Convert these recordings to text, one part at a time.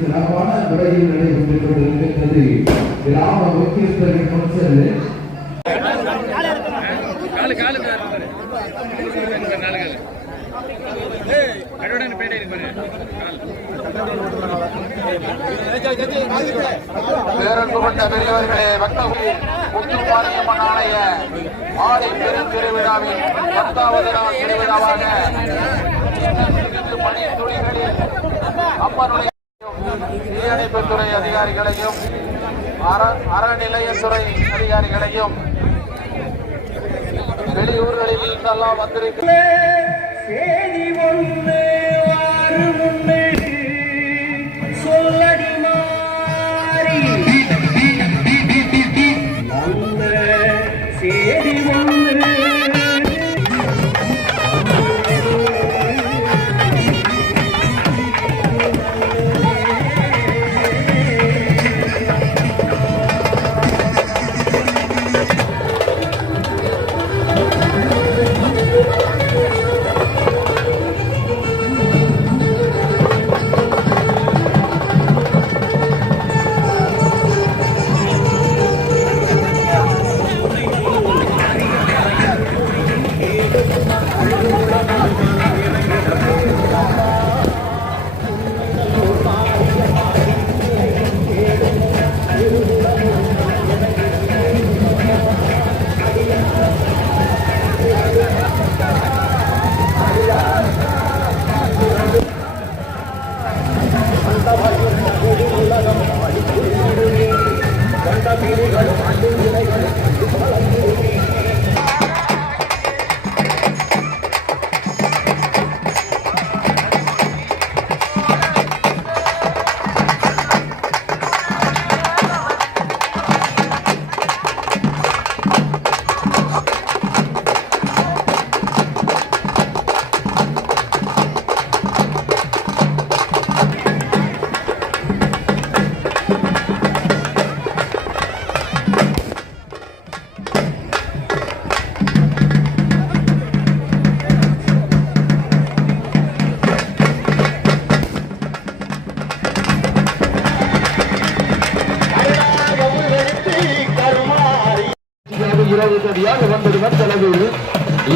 சிறப்பான முறையில் நடைபெற்றுக் கொண்டிருக்கின்றது. கிராம முக்கியஸ்தரின் முன்சென்று பேரன்பு கொண்ட பெரியவர்களே, முத்துமாரியம்மன் ஆலய ஆடி பெரும் திருவிழாவின் 10வது நாள் திருவிழாவாக பணி தொழில்களில் அம்மனுடைய தீயணைப்புத்துறை அதிகாரிகளையும் அறநிலையத்துறை அதிகாரிகளையும் வெளியூர்களில் இருந்தெல்லாம் வந்திருக்கிறேன்.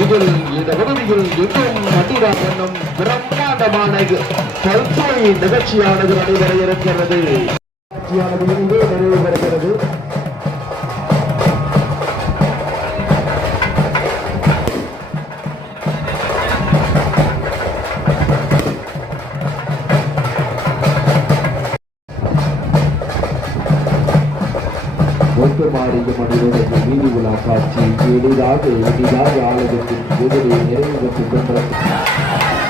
இதில் இந்த பகுதியில் எங்கும் மட்டிரா என்னும் பிரம்மாண்டமான கல்பொழி நிகழ்ச்சியானது நடைபெற இருக்கிறது. நிறைவு பெறுகிறது. முத்துமாரியம்மனுடைய வீதி உலா காட்சி எளிதாக ஆலயத்தின் குதிரை நிறைவு பெற்றுக் கொண்டிருக்கிறது.